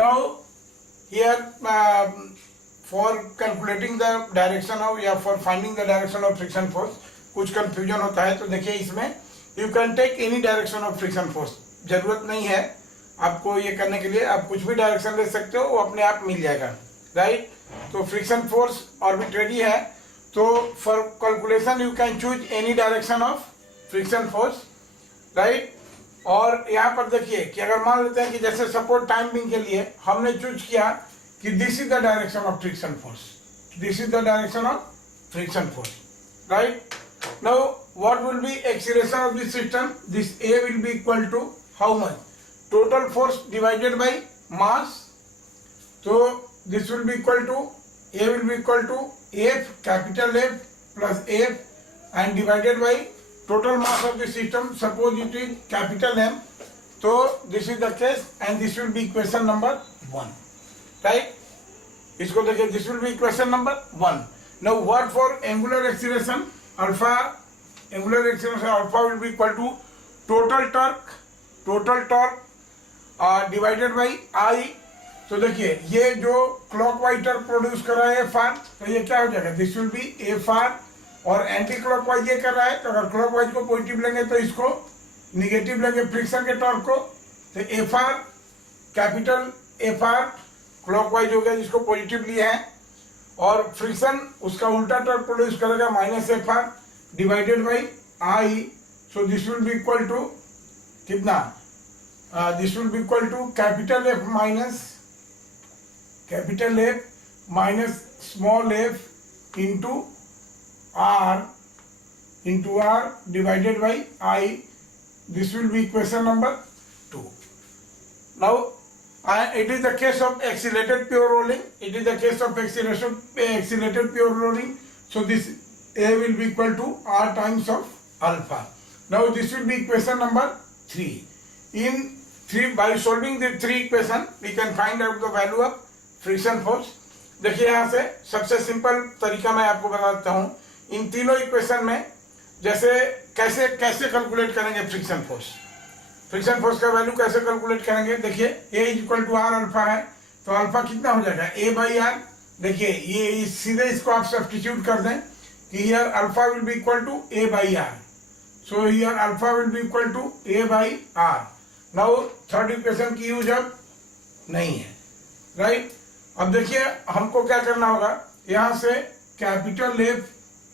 Now here for calculating the direction of या for finding the direction of friction force कुछ confusion होता है, तो देखिए इसमें you can take any direction of friction force, जरूरत नहीं है आपको ये करने के लिए, आप कुछ भी डायरेक्शन ले सकते हो, वो अपने आप मिल जाएगा, राइट। तो फ्रिक्शन फोर्स आर्बिट्रेरी है, तो for calculation you can choose any direction of friction force, right. और यहाँ पर देखिए कि अगर मान लेते हैं कि जैसे सपोर्ट टाइम बिंग के लिए हमने चूज किया कि this is the direction of friction force, this is the direction of friction force, right. Now what will be acceleration of this system, this a will be equal to how much, total force divided by mass, so this will be equal to A will be equal to F capital F plus F and divided by total mass of the system, suppose it is capital M, so this is the case and this will be equation number 1, right। इसको देखिए, this will be equation number 1। now what for angular acceleration alpha, angular acceleration alpha will be equal to total torque divided by आई। तो देखिए ये जो clockwise torque produce कर रहा है F R, तो ये क्या हो जाएगा, this will B F R, और एंटी क्लॉकवाइज ये कर रहा है, तो अगर क्लॉकवाइज को पॉजिटिव लेंगे तो इसको निगेटिव लेंगे फ्रिक्शन के टॉर्क को, तो F R capital F R clockwise हो गया जिसको पॉजिटिव लिया है, और फ्रिक्शन उसका उल्टा टॉर्क प्रोड्यूस करेगा minus f r divided by I. So this will be equal to कितना, this will be equal to capital F minus small f into R divided by I. This will be equation number 2. Now it is the case of accelerated pure rolling. It is the case of accelerated pure rolling. So this A will be equal to R times of alpha. Now this will be equation number 3. By solving the three equation we can find out the value of friction force। देखिए यहाँ से सबसे simple तरीका मैं आपको बता देता हूँ, इन तीनों इक्वेशन में जैसे कैसे कैलकुलेट करेंगे फ्रिक्शन फोर्स का वैल्यू कैसे कैलकुलेट करेंगे। देखिए A is equal to r alpha है, तो अल्फा कितना हो जाएगा A बाई आर। देखिए ये सीधे इसको आप सब्स्टिट्यूट कर दें कि here alpha will be equal to A by r, so here alpha will be equal to A by r. Now third equation की यूज अब नहीं है, राइट। अब देखिए हमको क्या करना होगा, यहां से capital F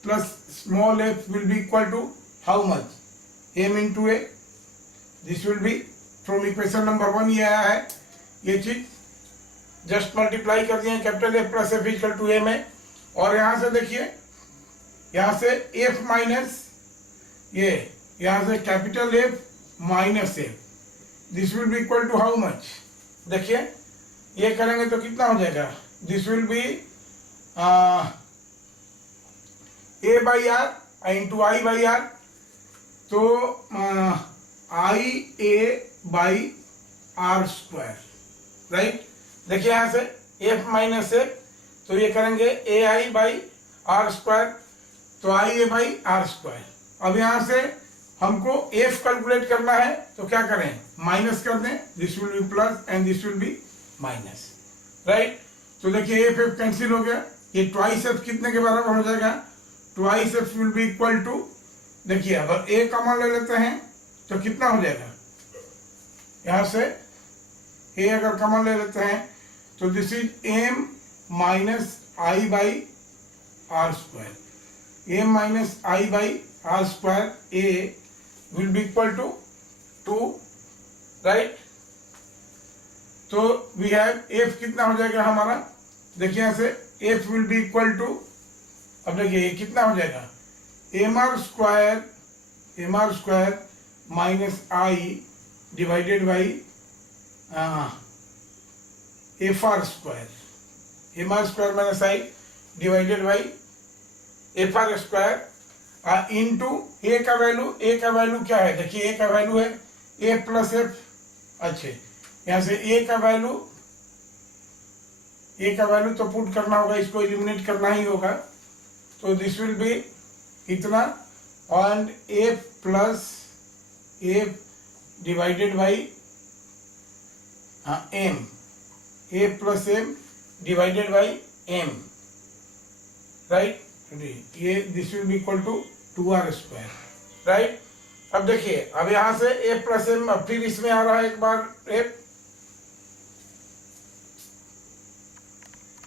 plus small f will be equal to how much, m into a, this will be from equation number 1 ये आया है, ये चीज जस्ट मल्टीप्लाई कर दिए capital F plus F equal to A में, और यहां से देखिए यहां से एफ माइनस ये, यहां से capital f minus f, this will be equal to how much. देखिए ये करेंगे तो कितना हो जाएगा, this will be a by r into I by r, तो I a by r square, right. देखिए यहां से एफ माइनस एफ, तो ये करेंगे a I by r square, तो I a by r square. अब यहां से हमको एफ कैलकुलेट करना है, तो क्या करें, माइनस कर दें, this will B plus and this will B minus, right. तो देखिए एफ एफ कैंसिल हो गया, ये ट्वाइस एफ कितने के बराबर हो जाएगा, twice f will be equal to, देखिए अगर ए कॉमन ले लेते हैं तो कितना हो जाएगा, यहां से ए अगर कॉमन ले लेते हैं तो this is m minus I by r square, m minus I by r square a will be equal to 2, right। तो we have f कितना हो जाएगा हमारा, देखिए यहां से f will be equal to, अब देखिए ये कितना हो जाएगा, mr square minus I divided by fr square, mr square minus I divided by fr square into A का वैल्यू क्या है, देखिए ए का वैल्यू है ए प्लस एफ, अच्छे यहां से ए का वैल्यू तो पुट करना होगा, इसको एलिमिनेट करना ही होगा, तो दिस विल बी इतना and F plus F divided by M, A plus M divided by M, right, ये this will be equal to 2r square, right. अब देखिए, अब यहाँ से ए प्लस एम, फिर इसमें आ रहा है एक बार ए